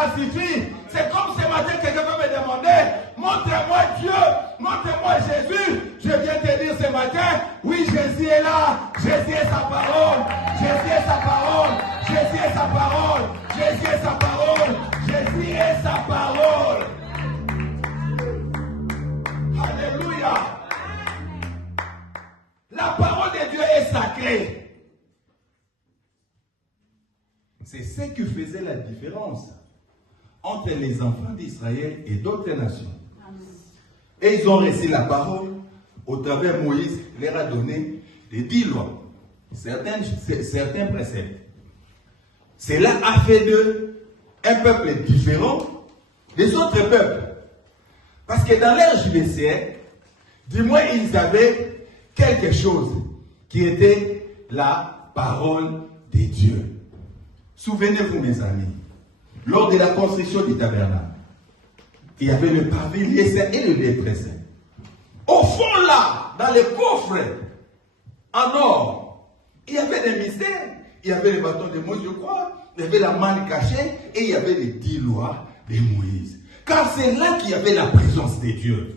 cela suffit. C'est comme ce matin, quelqu'un peut me demander, montre-moi Dieu, montre-moi Jésus. Je viens te dire ce matin, oui, Jésus est là, Jésus est sa parole, Jésus est sa parole, Jésus est sa parole, Jésus est sa parole, Jésus est sa parole. Alléluia. La parole de Dieu est sacrée. C'est ce qui faisait la différence entre les enfants d'Israël et d'autres nations. Et ils ont reçu la parole au travers de Moïse, leur a donné les 10 lois, certains préceptes. Cela a fait d'eux un peuple différent des autres peuples. Parce que dans leur judiciaire, du moins ils avaient quelque chose qui était la parole de Dieu. Souvenez-vous mes amis, lors de la construction du tabernacle, il y avait le pavé, les saints et le lieu très saint. Au fond là, dans les coffres, en or, il y avait des mystères. Il y avait le bâton de Moïse, je crois. Il y avait la manne cachée et il y avait les 10 lois de Moïse. Car c'est là qu'il y avait la présence de Dieu.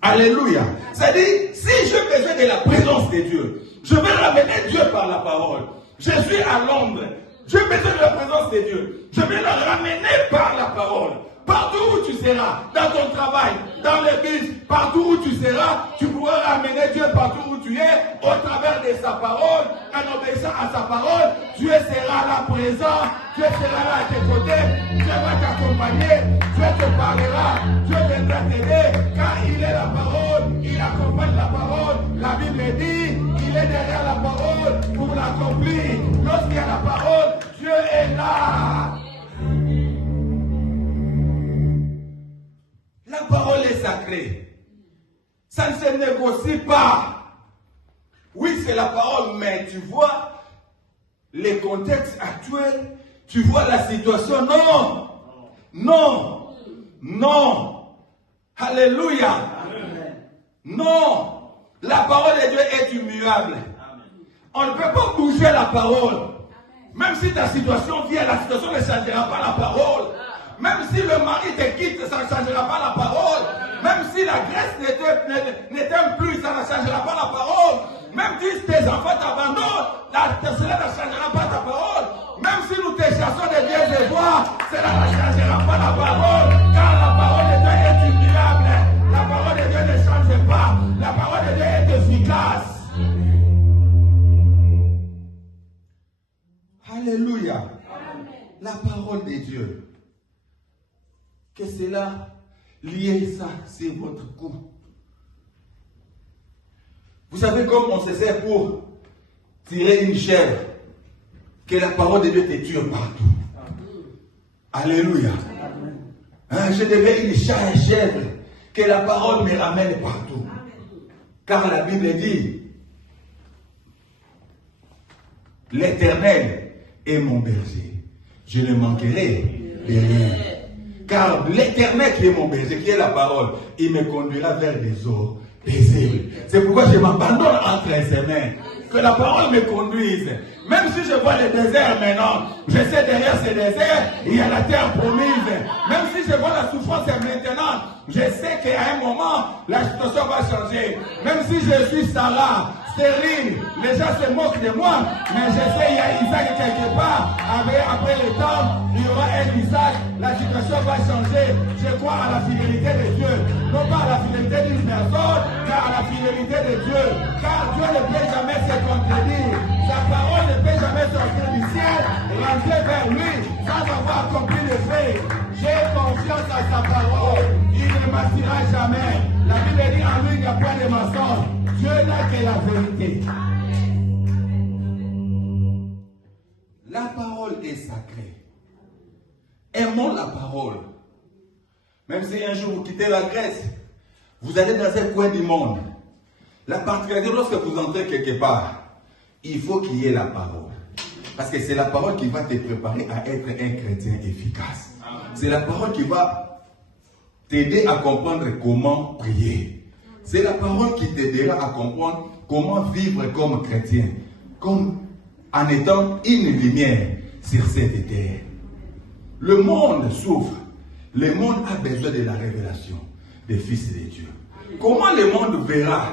Alléluia. C'est-à-dire, si j'ai besoin de la présence de Dieu, je vais ramener Dieu par la parole. Je suis à Londres. J'ai besoin de la présence de Dieu. Je vais la ramener par la parole. Partout où tu seras, dans ton travail, dans les bus, partout où tu seras, tu pourras ramener Dieu partout où tu es, au travers de sa parole, en obéissant à sa parole. Dieu sera là présent, Dieu sera là à tes côtés, Dieu va t'accompagner, Dieu te parlera, Dieu viendra t'aider, car il est la parole, il accompagne la parole. La Bible dit, il est derrière la parole pour l'accomplir. Lorsqu'il y a la parole, Dieu est là. La parole est sacrée. Ça ne se négocie pas. Oui, c'est la parole, mais tu vois les contextes actuels, tu vois la situation. Non. Non. Non. Alléluia. Amen. Non. La parole de Dieu est immuable. On ne peut pas bouger la parole. Même si ta situation vient, la situation ne changera pas la parole. Même si le mari te quitte, ça ne changera pas la parole. Même si la graisse ne t'aime plus, ça ne changera pas la parole. Même si tes enfants t'abandonnent, cela ne changera pas ta parole. Même si nous te chassons des vieilles voix, cela ne changera pas la parole. Car la parole de Dieu est immuable. La parole de Dieu ne change pas. La parole de Dieu est efficace. Alléluia. Amen. La parole de Dieu. Que cela lié ça sur votre cou. Vous savez comme on se sert pour tirer une chèvre, que la parole de Dieu te tue partout. Alléluia. Hein, je devais une chèvre, que la parole me ramène partout. Car la Bible dit, l'Éternel est mon berger, je ne manquerai de rien. Car l'Éternel qui est mon berger, qui est la parole, il me conduira vers des eaux paisibles. C'est pourquoi je m'abandonne entre ses mains. Que la parole me conduise. Même si je vois le désert maintenant, je sais derrière ce désert, il y a la terre promise. Même si je vois la souffrance maintenant, je sais qu'à un moment, la situation va changer. Même si je suis Sarah, stérile, les gens se moquent de moi, mais je sais qu'il y a Isaac quelque part. Après le temps, il y aura un Isaac, la situation va changer. Je crois à la fidélité de Dieu, non pas à la fidélité d'une personne, mais à la fidélité de Dieu. Car Dieu ne peut jamais se contredire. Sa parole ne peut jamais sortir du ciel, rentrer vers lui, sans avoir accompli le fait. J'ai confiance à sa parole. Il ne mentira jamais. La Bible dit en lui, il n'y a pas de mensonge. Dieu n'a que la vérité. La parole est sacrée. Aimons la parole. Même si un jour vous quittez la Grèce, vous allez dans un coin du monde. La particularité, lorsque vous entrez quelque part, il faut qu'il y ait la parole. Parce que c'est la parole qui va te préparer à être un chrétien efficace. C'est la parole qui va t'aider à comprendre comment prier. C'est la parole qui t'aidera à comprendre comment vivre comme chrétien, comme en étant une lumière sur cette terre. Le monde souffre. Le monde a besoin de la révélation des fils de Dieu. Comment le monde verra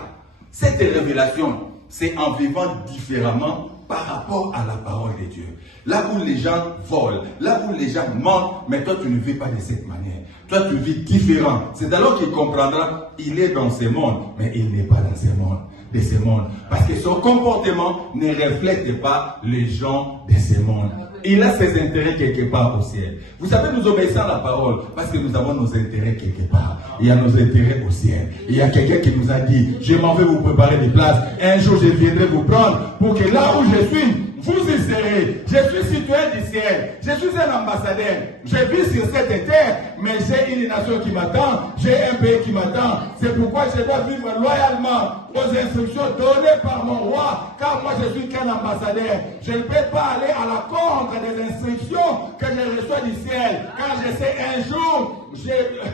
cette révélation? C'est en vivant différemment par rapport à la parole de Dieu. Là où les gens volent, là où les gens mentent, mais toi tu ne vis pas de cette manière. Toi tu vis différent. C'est alors qu'il comprendra, il est dans ce monde, mais il n'est pas dans ce monde. De ce monde. Parce que son comportement ne reflète pas les gens de ce monde. Il a ses intérêts quelque part au ciel. Vous savez, nous obéissons à la parole parce que nous avons nos intérêts quelque part. Il y a nos intérêts au ciel. Il y a quelqu'un qui nous a dit, je m'en vais vous préparer des places. Un jour, je viendrai vous prendre pour que là où je suis, vous y serez. Je suis citoyen du ciel. Je suis un ambassadeur. Je vis sur cette terre, mais j'ai une nation qui m'attend. J'ai un pays qui m'attend. C'est pourquoi je dois vivre loyalement aux instructions données par mon roi, car moi je suis qu'un ambassadeur. Je ne peux pas aller à la contre des instructions que je reçois du ciel, car je sais un jour,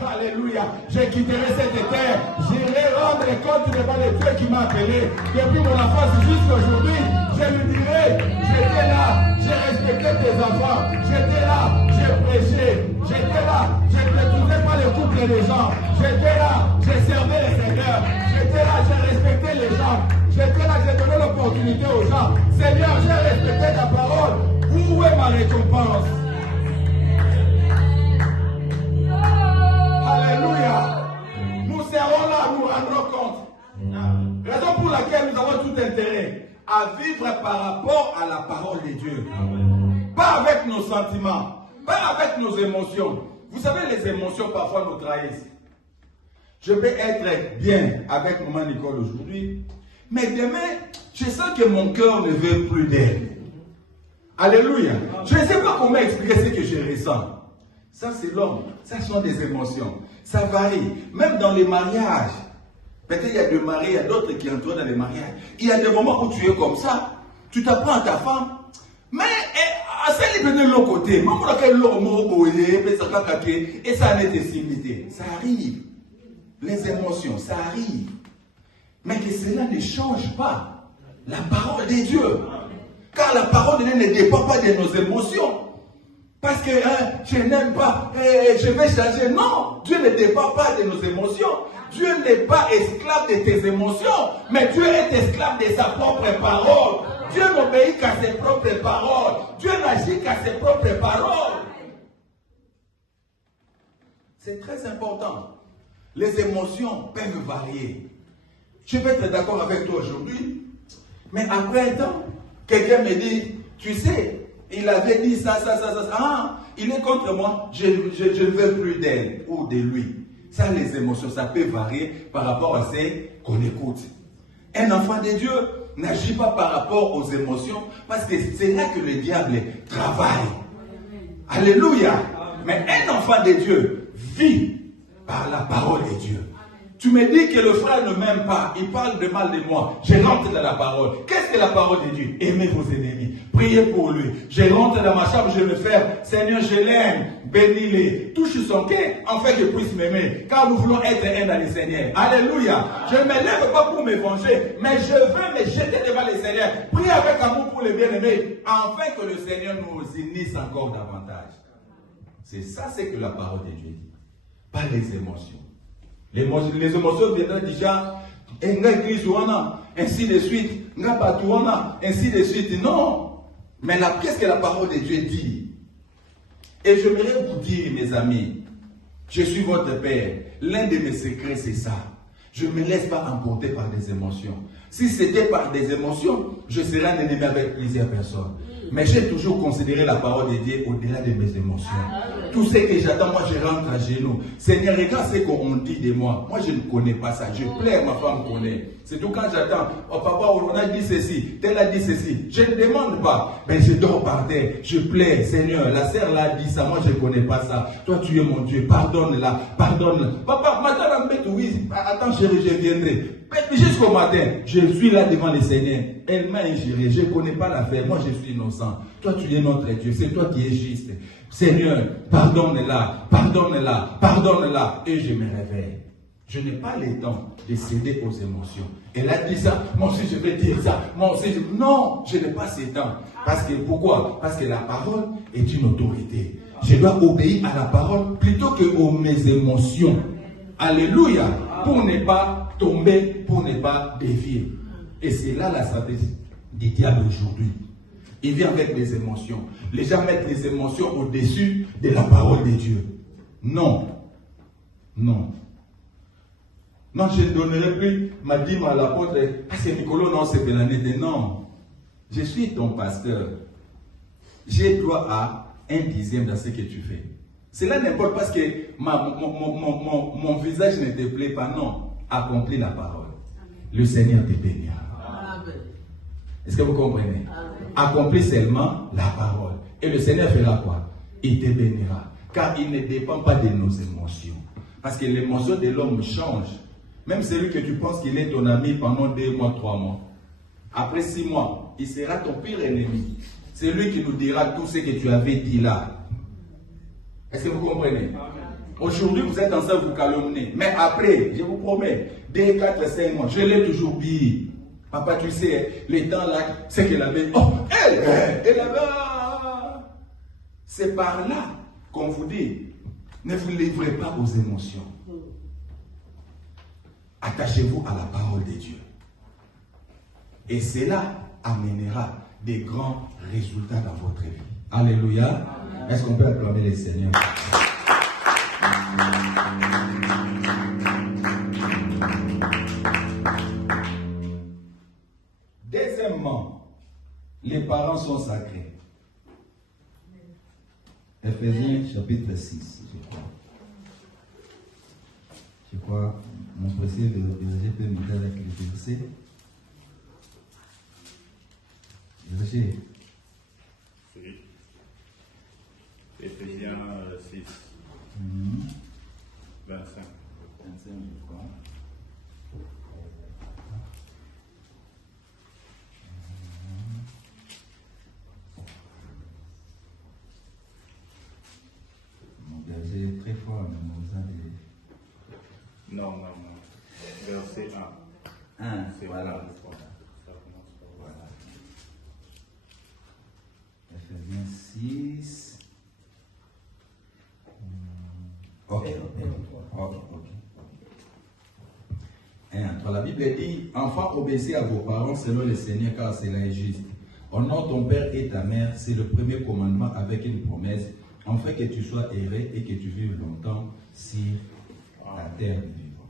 alléluia, je quitterai cette terre, j'irai rendre compte devant le Dieu qui m'a appelé. Depuis mon enfance jusqu'à aujourd'hui, je lui dirai, j'étais là, j'ai respecté tes enfants, j'étais là, j'ai prêché, j'étais là, je ne détournais pas le couple des gens, j'étais là, j'ai servi les Seigneurs, j'étais là, j'ai respecté les gens, j'étais là, j'ai donné l'opportunité aux gens. Seigneur, j'ai respecté ta parole, où est ma récompense? Alléluia. Nous serons là, nous rendrons compte. Raison pour laquelle nous avons tout intérêt à vivre par rapport à la parole de Dieu. Pas avec nos sentiments, pas avec nos émotions. Vous savez, les émotions parfois nous trahissent. Je peux être bien avec maman Nicole aujourd'hui, mais demain, je sens que mon cœur ne veut plus d'elle. Alléluia. Je ne sais pas comment expliquer ce que je ressens. Ça, c'est l'homme. Ça sont des émotions. Ça varie. Même dans les mariages. Peut-être il y a des mariés, il y a d'autres qui entrent dans les mariages. Il y a des moments où tu es comme ça. Tu t'apprends à ta femme. Mais à celle qui est de l'autre côté, et ça n'est pas. Ça arrive. Les émotions, ça arrive. Mais que cela ne change pas la parole de Dieu. Car la parole de Dieu ne dépend pas de nos émotions. Parce que je n'aime pas, je vais changer. Non, Dieu ne dépend pas de nos émotions. Dieu n'est pas esclave de tes émotions, mais Dieu est esclave de sa propre parole. Dieu n'obéit qu'à ses propres paroles. Dieu n'agit qu'à ses propres paroles. C'est très important. Les émotions peuvent varier. Je vais être d'accord avec toi aujourd'hui, mais après un temps, quelqu'un me dit, tu sais, il avait dit ça. Ah, il est contre moi, je ne veux plus d'elle ou de lui. Ça, les émotions, ça peut varier par rapport à ce qu'on écoute. Un enfant de Dieu n'agit pas par rapport aux émotions parce que c'est là que le diable travaille. Alléluia. Mais un enfant de Dieu vit par la parole de Dieu. Tu me dis que le frère ne m'aime pas, il parle de mal de moi. Je rentre dans la parole. Qu'est-ce que la parole de Dieu? Aimez vos ennemis, priez pour lui. Je rentre dans ma chambre, je vais faire, Seigneur, je l'aime, bénis-les, touche son cœur, afin qu'il puisse m'aimer. Car nous voulons être un dans le Seigneur. Alléluia. Je ne me lève pas pour me venger, mais je veux me jeter devant le Seigneur. Priez avec amour pour les bien-aimés, afin que le Seigneur nous unisse encore davantage. C'est ça, c'est que la parole de Dieu dit. Pas les émotions. Les émotions viendront déjà, ainsi de suite, ainsi de suite. Non. Mais qu'est-ce que la parole de Dieu dit? Et je voudrais vous dire, mes amis, je suis votre Père. L'un de mes secrets, c'est ça. Je ne me laisse pas emporter par des émotions. Si c'était par des émotions, je serais un ennemi avec plusieurs personnes. Mais j'ai toujours considéré la parole de Dieu au-delà de mes émotions. Tout ce que j'attends, moi je rentre à genoux. Seigneur, regarde ce qu'on dit de moi. Moi je ne connais pas ça. Je plaire, ma femme connaît. C'est tout quand j'attends. Oh papa, on a dit ceci, tel a dit ceci. Je ne demande pas. Mais je dors par terre. Je plaire. Seigneur, la sœur l'a dit ça. Moi je ne connais pas ça. Toi tu es mon Dieu. Pardonne-la. Pardonne-la. Papa, madame, oui. Attends chérie, je viendrai. Jusqu'au matin, je suis là devant le Seigneur. Elle m'a ingéré. Je ne connais pas l'affaire. Moi, je suis innocent. Toi, tu es notre Dieu. C'est toi qui es juste. Seigneur, pardonne-la, pardonne-la, pardonne-la. Et je me réveille. Je n'ai pas le temps de céder aux émotions. Elle a dit ça, moi aussi je vais dire ça, moi aussi je... Non, je n'ai pas ce temps. Parce que, pourquoi? Parce que la parole est une autorité. Je dois obéir à la parole plutôt que aux mes émotions. Alléluia. Pour ne pas tomber, pour ne pas défier. Et c'est là la stratégie du diable aujourd'hui. Il vient avec les émotions. Les gens mettent les émotions au-dessus de la parole de Dieu. Non. Non. Non, je ne donnerai plus ma dîme à l'apôtre. Ah, c'est Nicolas, non, c'est Bélanité. Non. Je suis ton pasteur. J'ai droit à 1/10 dans ce que tu fais. Cela n'importe pas parce que mon visage ne te plaît pas. Non. Accomplis la parole. Le Seigneur te bénira. Est-ce que vous comprenez? Accomplis seulement la parole. Et le Seigneur fera quoi? Il te bénira. Car il ne dépend pas de nos émotions. Parce que l'émotion de l'homme change. Même celui que tu penses qu'il est ton ami pendant 2 mois, 3 mois. Après 6 mois, il sera ton pire ennemi. C'est lui qui nous dira tout ce que tu avais dit là. Est-ce que vous comprenez? Aujourd'hui, vous êtes en train de vous calomnier. Mais après, je vous promets, dès 4, 5 mois, je l'ai toujours dit. Papa, tu sais, les temps là, c'est qu'elle avait... Oh, elle avait... C'est par là qu'on vous dit, ne vous livrez pas aux émotions. Attachez-vous à la parole de Dieu. Et cela amènera des grands résultats dans votre vie. Alléluia. Est-ce qu'on peut acclamer le Seigneur? Deuxièmement, les parents sont sacrés. Éphésiens chapitre 6, je crois. Je crois, mon précieux verset peut m'aider avec les versets. Verset. Oui. Éphésiens 6. 25. 25, je crois. Mon verset est très fort, mais vous avez... Non. Verset 1. 1, C'est voilà. Voilà. Éphésiens 6. Ok. 1, 3. La Bible dit, enfants, obéissez à vos parents selon le Seigneur, car cela est juste. Honore ton père et ta mère, c'est le premier commandement avec une promesse, afin que tu sois heureux et que tu vives longtemps sur la terre du vivant.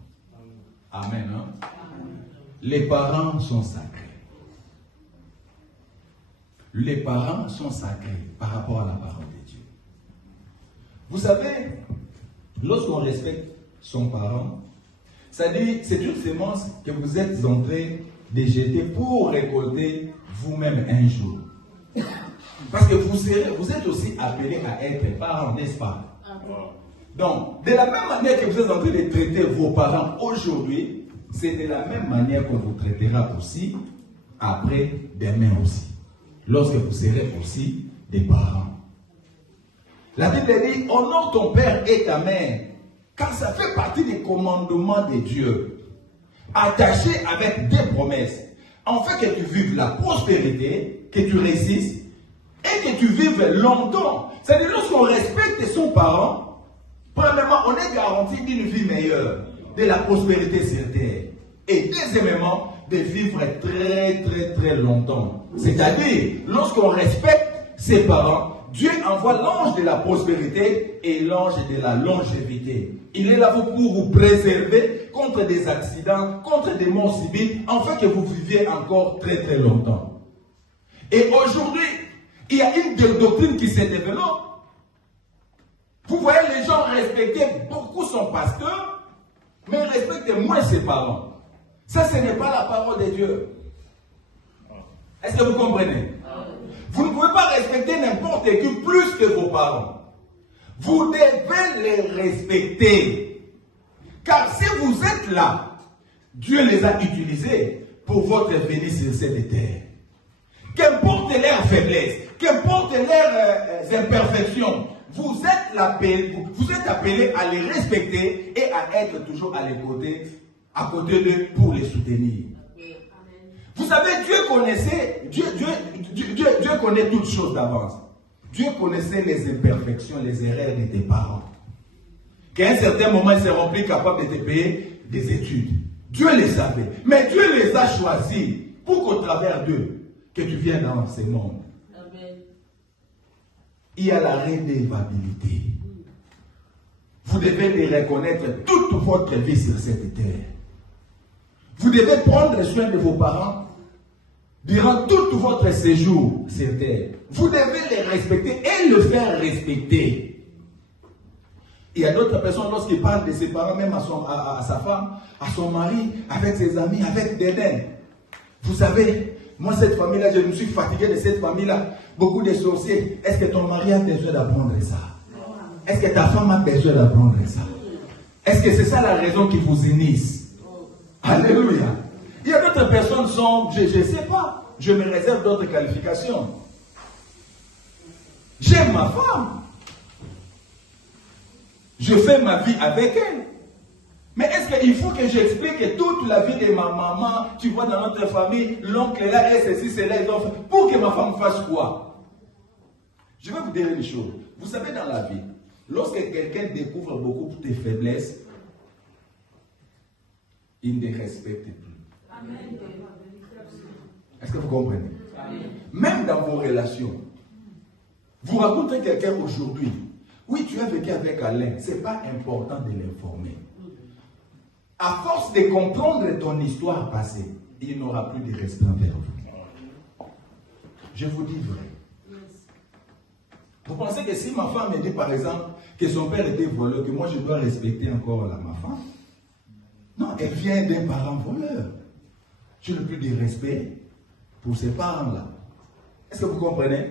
Amen. Hein? Les parents sont sacrés. Les parents sont sacrés par rapport à la parole de Dieu. Vous savez, lorsqu'on respecte son parent, c'est-à-dire c'est une semence que vous êtes en train de jeter pour récolter vous-même un jour. Parce que vous êtes aussi appelé à être parent, n'est-ce pas? Donc, de la même manière que vous êtes en train de traiter vos parents aujourd'hui, c'est de la même manière qu'on vous traitera aussi après demain aussi. Lorsque vous serez aussi des parents. La Bible dit, honore ton père et ta mère, car ça fait partie des commandements de Dieu. Attaché avec des promesses, afin que tu vives la prospérité, que tu résistes et que tu vives longtemps. C'est-à-dire, lorsqu'on respecte son parent, premièrement, on est garanti d'une vie meilleure, de la prospérité sur terre. Et deuxièmement, de vivre très très très longtemps. C'est-à-dire, lorsqu'on respecte ses parents, Dieu envoie l'ange de la prospérité et l'ange de la longévité. Il est là pour vous préserver contre des accidents, contre des morts subites, afin que vous viviez encore très très longtemps. Et aujourd'hui, il y a une doctrine qui se développe. Vous voyez, les gens respectaient beaucoup son pasteur, mais respectaient moins ses parents. Ça, ce n'est pas la parole de Dieu. Est-ce que vous comprenez? Vous ne pouvez pas respecter n'importe qui plus que vos parents. Vous devez les respecter. Car si vous êtes là, Dieu les a utilisés pour votre venue sur cette terre. Qu'importe leurs faiblesses, qu'importe leurs imperfections, vous êtes appelés à les respecter et à être toujours à côté d'eux pour les soutenir. Vous savez, Dieu connaît toutes choses d'avance. Dieu connaissait les imperfections, les erreurs de tes parents. Qu'à un certain moment, ils seront plus capables de te payer des études. Dieu les savait. Mais Dieu les a choisis pour qu'au travers d'eux, que tu viennes dans ce monde. Amen. Il y a la redevabilité. Vous devez les reconnaître toute votre vie sur cette terre. Vous devez prendre soin de vos parents durant tout votre séjour sur terre. Vous devez les respecter et le faire respecter. Il y a d'autres personnes, lorsqu'ils parlent de ses parents, même à sa femme, à son mari, avec ses amis, avec des nains. Vous savez, moi, cette famille-là, je me suis fatigué de cette famille-là. Beaucoup de sorciers. Est-ce que ton mari a besoin d'apprendre ça? Est-ce que ta femme a besoin d'apprendre ça? Est-ce que c'est ça la raison qui vous unisse? Alléluia. Il y a d'autres personnes qui sont, je ne sais pas, je me réserve d'autres qualifications. J'aime ma femme. Je fais ma vie avec elle. Mais est-ce qu'il faut que j'explique toute la vie de ma maman, tu vois, dans notre famille, l'oncle est là, et ceci, c'est là, pour que ma femme fasse quoi? Je vais vous dire une chose. Vous savez, dans la vie, lorsque quelqu'un découvre beaucoup de tes faiblesses, il ne respecte plus. Amen. Est-ce que vous comprenez? Amen. Même dans vos relations, vous rencontrez quelqu'un aujourd'hui. Oui, tu as vécu avec Alain, ce n'est pas important de l'informer. À force de comprendre ton histoire passée, il n'aura plus de respect envers vous. Je vous dis vrai. Vous pensez que si ma femme me dit par exemple que son père était voleur, que moi je dois respecter encore ma femme? Non, elle vient d'un parent voleur. Je n'ai plus de respect pour ces parents-là. Est-ce que vous comprenez?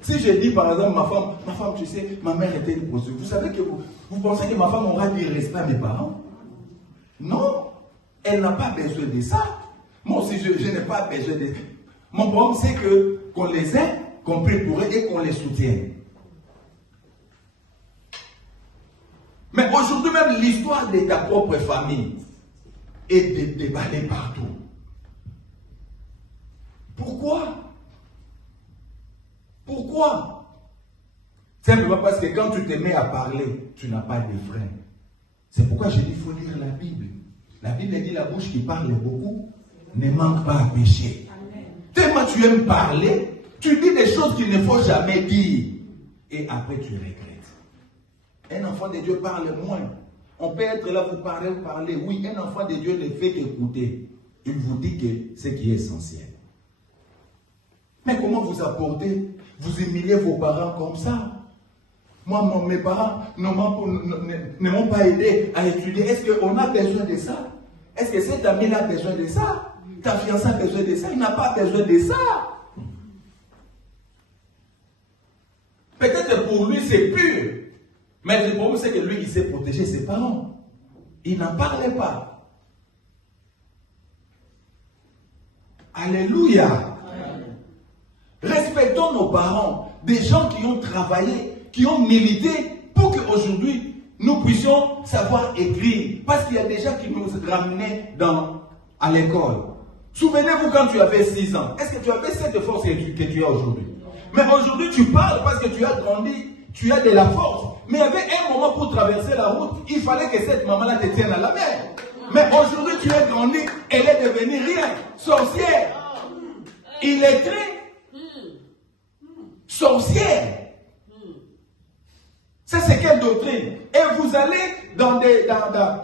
Si je dis par exemple ma femme, tu sais, ma mère était une prostituée. Vous savez que vous pensez que ma femme aura du respect à mes parents? Non, elle n'a pas besoin de ça. Moi aussi, je n'ai pas besoin de ça. Mon problème, c'est qu'on les aide, qu'on prie pour eux et qu'on les soutienne. Mais aujourd'hui même, l'histoire de ta propre famille est déballée partout. Pourquoi? Pourquoi? Simplement parce que quand tu te mets à parler, tu n'as pas de frein. C'est pourquoi je dis qu'il faut lire la Bible. La Bible dit la bouche qui parle beaucoup ne manque pas à pécher. Tellement tu aimes parler, tu dis des choses qu'il ne faut jamais dire. Et après tu regrettes. Un enfant de Dieu parle moins. On peut être là, vous parlez. Oui, un enfant de Dieu ne fait qu'écouter. Il vous dit que ce qui est essentiel. Mais comment vous apportez? Vous humiliez vos parents comme ça? Moi, mes parents ne m'ont pas aidé à étudier. Est-ce qu'on a besoin de ça? Est-ce que cet ami a besoin de ça? Ta fiancée a besoin de ça? Il n'a pas besoin de ça. Peut-être pour lui c'est pur. Mais le problème c'est que lui, il sait protéger ses parents. Il n'en parlait pas. Alléluia. Respectons nos parents, des gens qui ont travaillé, qui ont milité pour qu'aujourd'hui nous puissions savoir écrire. Parce qu'il y a des gens qui nous ramenaient à l'école. Souvenez-vous quand tu avais 6 ans, est-ce que tu avais cette force que tu as aujourd'hui? Mais aujourd'hui tu parles parce que tu as grandi, tu as de la force. Mais il y avait un moment pour traverser la route, il fallait que cette maman-là te tienne à la main. Mais aujourd'hui tu as grandi, elle est devenue rien, sorcière, illettrée. Sorcière. Ça c'est quelle doctrine? Et vous allez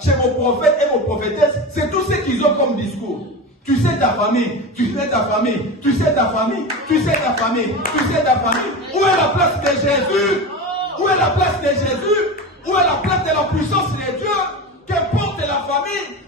chez vos prophètes et vos prophétesses, c'est tout ce qu'ils ont comme discours. Tu sais ta famille, tu sais ta famille, tu sais ta famille, tu sais ta famille, tu sais ta famille. Où est la place de Jésus? Où est la place de Jésus? Où est la place de la puissance de Dieu? Qu'importe la famille,